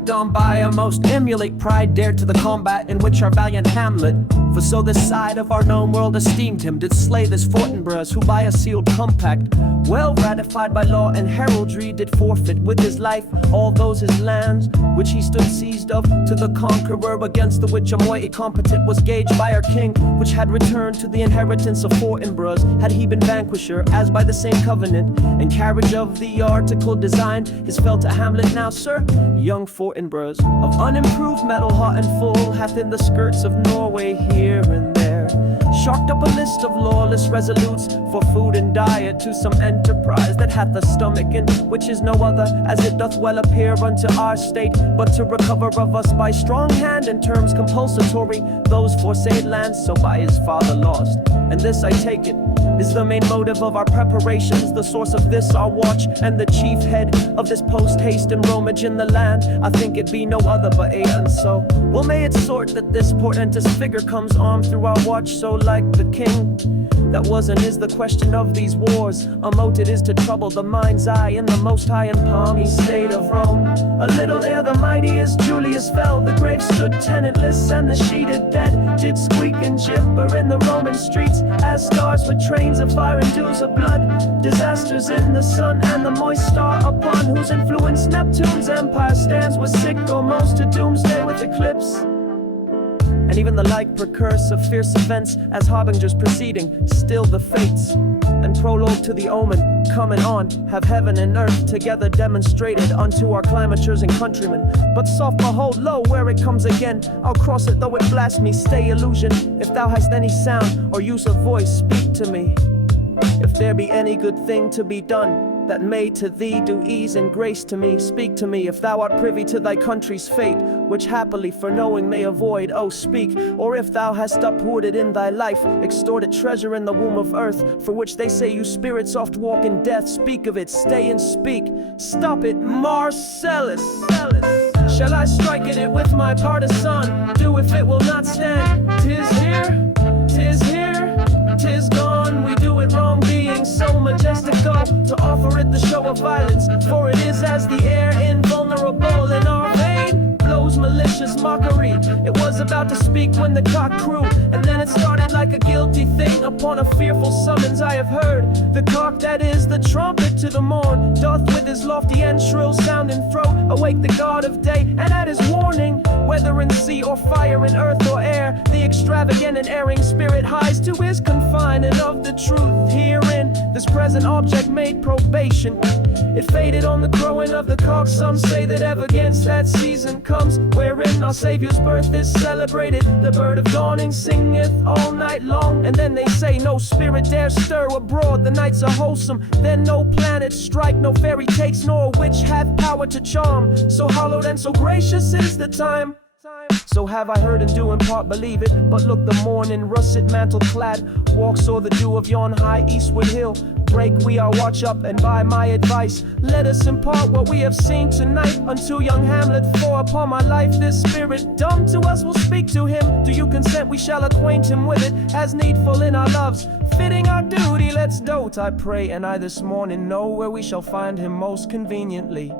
looked on by a most emulate pride dared to the combat in which our valiant Hamlet, for so this side of our known world esteemed him, did slay this Fortinbras, who by a sealed compact, well ratified by law and heraldry, did forfeit with his life all those his lands, which he stood seized of, to the conqueror, against the which a moiety competent was gaged by our king, which had returned to the inheritance of Fortinbras, had he been vanquisher, as by the same covenant and carriage of the article designed, is felt to Hamlet now, sir. Young Fortinbras, of unimproved mettle, hot and full, hath in the skirts of Norway here and there sharked up a list of lawless resolutes for food and diet to some enterprise that hath a stomach in which is no other, as it doth well appear unto our state, but to recover of us by strong hand and terms compulsatory those foresaid lands so by his father lost. And this, I take it, is the main motive of our preparations, the source of this our watch, and the chief head of this post-haste and roamage in the land. I think it be no other but and so well may it sort that this portentous figure comes armed through our watch, so like the king that was and is the question of these wars. A mote it is to trouble the mind's eye in the most high and palmy state of Rome. A little ere the mighty as Julius fell, the grave stood tenantless, and the sheeted dead did squeak and gibber in the Roman streets, as stars with trains of fire and dews of blood. Disasters in the sun and the moist star, upon whose influence Neptune's empire stands, was sick almost to doomsday with eclipse. And even the like precurse of fierce events, as harbingers preceding, still the fates and prologue to the omen coming on, have heaven and earth together demonstrated unto our climatures and countrymen. But soft, behold, lo, where it comes again. I'll cross it though it blast me, stay illusion. If thou hast any sound or use of voice, speak to me. If there be any good thing to be done, that may to thee do ease and grace to me, speak to me. If thou art privy to thy country's fate, which happily for knowing may avoid, oh speak. Or if thou hast uprooted in thy life extorted treasure in the womb of earth, for which they say you spirits oft walk in death, speak of it, stay and speak. Stop it, Marcellus. Shall I strike at it with my partisan? Do if it will not stand. 'Tis here, 'tis here, 'tis gone. We do it wrong, being so majestical, to offer it the show of violence, for it is as the air invulnerable in our vein blows malicious mockery. It was about to speak when the cock crew, and then it started like a guilty thing upon a fearful summons I have heard. The cock that is the trumpet to the morn doth with his lofty and shrill sound and throat awake the god of day, and at his warning, whether in sea or fire, in earth or air, the extravagant and erring spirit hies to his confine, and of the truth herein this present object made probation. It faded on the crowing of the cock. Some say that ever against that season comes wherein our Savior's birth is celebrated. The bird of dawning singeth all night long, and then they say no spirit dare stir abroad. The nights are wholesome, then no planets strike, no fairy takes, nor witch hath power to charm. So hallowed and so gracious is the time. So have I heard and do in part believe it. But look, the morn in russet mantle clad walks o'er the dew of yon high eastward hill. Break we our watch up, and by my advice let us impart what we have seen tonight unto young Hamlet. For upon my life this spirit dumb to us will speak to him. Do you consent we shall acquaint him with it, as needful in our loves fitting our duty? Let's dote, I pray, and I this morning know where we shall find him most conveniently.